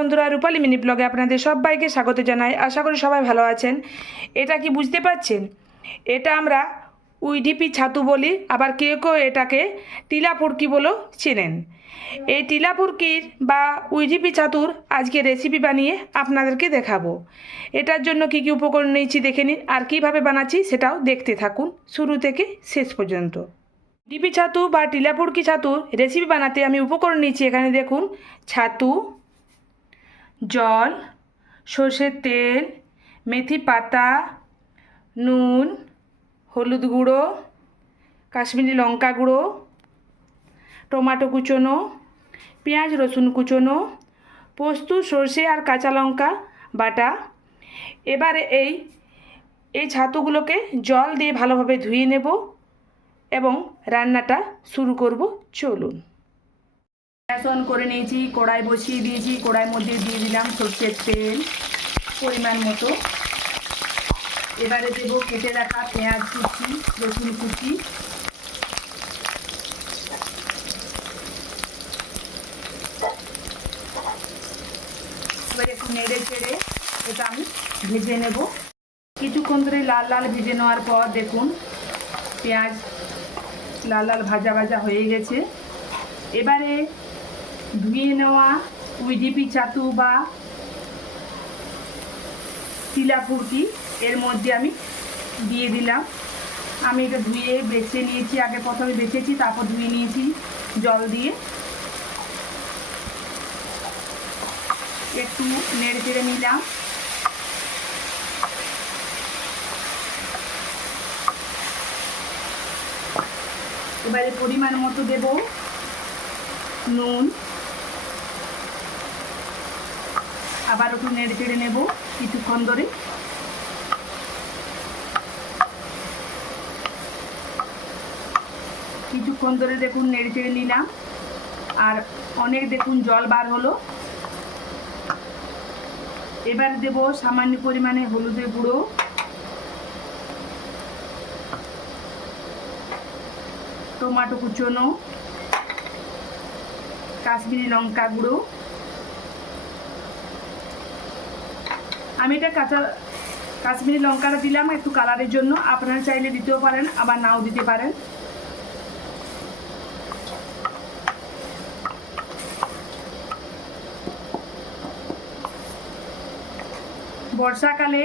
বন্ধুরা, রূপালী মিনি ব্লগে আপনাদের সবাইকে স্বাগত জানাই। আশা করি সবাই ভালো আছেন। এটা কি বুঝতে পারছেন? এটা আমরা উইডিপি ছাতু বলি, আবার কেউ কেউ এটাকে টিলা ফুরকি বলেও চেনেন। এই টিলা ফুরকির বা উইডিপি ছাতুর আজকে রেসিপি বানিয়ে আপনাদেরকে দেখাবো। এটার জন্য কি কি উপকরণ নিয়েছি দেখে নিন, আর কিভাবে বানাচ্ছি সেটাও দেখতে থাকুন শুরু থেকে শেষ পর্যন্ত। ডিপি ছাতু বা টিলা ফুরকি ছাতুর রেসিপি বানাতে আমি উপকরণ নিয়েছি। এখানে দেখুন, ছাতু, জল, সর্ষের তেল, মেথি পাতা, নুন, হলুদ গুঁড়ো, কাশ্মীরি লঙ্কা গুঁড়ো, টমেটো কুচোনো, পেঁয়াজ রসুন কুচোনো, পোস্ত, সর্ষে আর কাঁচা লঙ্কা বাটা। এবারে এই ছাতুগুলোকে জল দিয়ে ভালোভাবে ধুয়ে নেব এবং রান্নাটা শুরু করব। চলুন। গ্যাস অন করে নিয়েছি, কড়াই বসিয়ে দিয়েছি। কড়াইয়ের মধ্যে দিয়ে দিলাম সর্ষের তেল পরিমাণ মতো। এবারে দেবো কেটে রাখা পেঁয়াজ কুচি, রসুন কুচি, এবারে একটু নেড়ে চেড়ে এটা আমি ভেজে নেব। কিছুক্ষণ ধরে লাল লাল ভেজে নেওয়ার পর দেখুন পেঁয়াজ লাল লাল ভাজা ভাজা হয়ে গেছে। এবারে ধুয়ে নেওয়া উইডিপি ছাতু বা টিলা ফুরকি এর মধ্যে আমি দিয়ে দিলাম। আমি এটা ধুয়ে বেছে নিয়েছি, আগে প্রথমে বেছেছি, তারপর ধুয়ে নিয়েছি জল দিয়ে। একটু নেড়ে চেড়ে নিলাম। এবারে পরিমাণ মতো দেব নুন, আবার একটু নেড়ে চেড়ে নেব কিছুক্ষণ ধরে। কিছুক্ষণ ধরে দেখুন নেড়ে চেড়ে নিলাম, আর অনেক দেখুন জল বার হলো। এবার দেব সামান্য পরিমাণে হলুদের গুঁড়ো, টমেটো কুচোনো, কাশ্মীরি লঙ্কা গুঁড়ো। আমি এটা কাশ্মীরি লঙ্কাটা দিলাম একটু কালারের জন্য, আপনারা চাইলে দিতেও পারেন, আবার নাও দিতে পারেন। বর্ষাকালে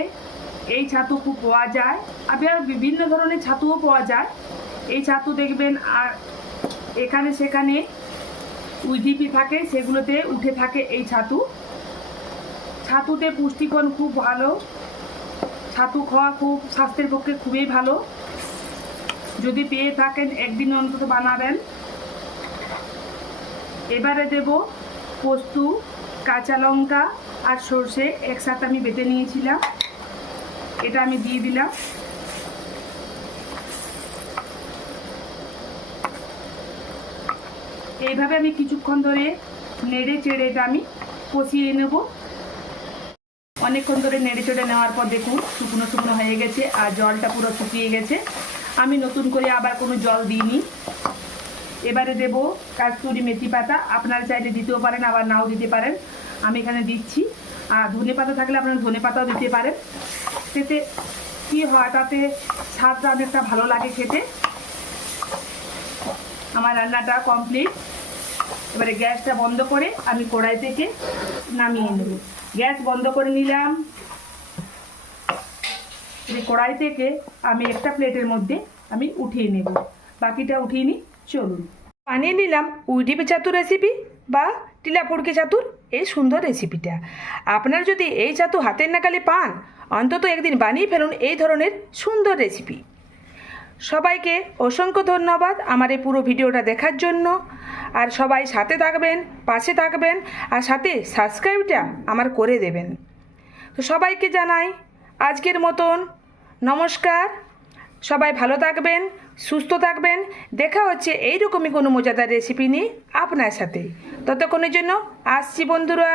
এই ছাতু খুব পাওয়া যায়, আবার বিভিন্ন ধরনের ছাতুও পাওয়া যায়। এই ছাতু দেখবেন আর এখানে সেখানে উইডিপি থাকে, সেগুলোতে উঠে থাকে এই ছাতু। ছাতুতে পুষ্টিকর খুব ভালো, ছাতু খাওয়া খুব স্বাস্থ্যের পক্ষে খুবই ভালো। যদি পেয়ে থাকেন একদিন অন্তত বানাবেন। এবারে দেব পোস্ত, কাঁচা লঙ্কা আর সর্ষে একসাথে আমি বেটে নিয়েছিলাম, এটা আমি দিয়ে দিলাম। এইভাবে আমি কিছুক্ষণ ধরে নেড়ে চেড়ে এটা আমি কষিয়ে নেব। অনেকক্ষণ ধরে নেড়ে চেড়ে নেওয়ার পর দেখুন শুকনো শুকনো হয়ে গেছে আর জলটা পুরো শুকিয়ে গেছে। আমি নতুন করে আবার কোনো জল দিইনি। এবারে দেব কাস্তুরি মেথি পাতা, আপনারা চাইলে দিতেও পারেন, আবার নাও দিতে পারেন। আমি এখানে দিচ্ছি। আর ধনে পাতা থাকলে আপনারা ধনে পাতাও দিতে পারেন। খেতে কী হয়, তাতে স্বাদটা অনেকটা ভালো লাগে খেতে। আমার রান্নাটা কমপ্লিট। এবারে গ্যাসটা বন্ধ করে আমি কড়াই থেকে নামিয়ে নেব। গ্যাস বন্ধ করে নিলাম। এই কড়াই থেকে আমি একটা প্লেটের মধ্যে আমি উঠিয়ে নেব, বাকিটা উঠিয়ে নিই। চলুন। বানিয়ে নিলাম উইডিপি ছাতুর রেসিপি বা টিলা ফুরকি ছাতুর এই সুন্দর রেসিপিটা। আপনারা যদি এই ছাতু হাতের নাগালে পান, অন্তত একদিন বানিয়ে ফেলুন এই ধরনের সুন্দর রেসিপি। সবাইকে অসংখ্য ধন্যবাদ আমার এই পুরো ভিডিওটা দেখার জন্য। আর সবাই সাথে থাকবেন, পাশে থাকবেন, আর সাথে সাবস্ক্রাইবটা আমার করে দেবেন। তো সবাইকে জানাই আজকের মতন নমস্কার। সবাই ভালো থাকবেন, সুস্থ থাকবেন। দেখা হচ্ছে এইরকমই কোনো মজাদার রেসিপি নিয়ে আপনার সাথে। ততক্ষণের জন্য আসছি বন্ধুরা।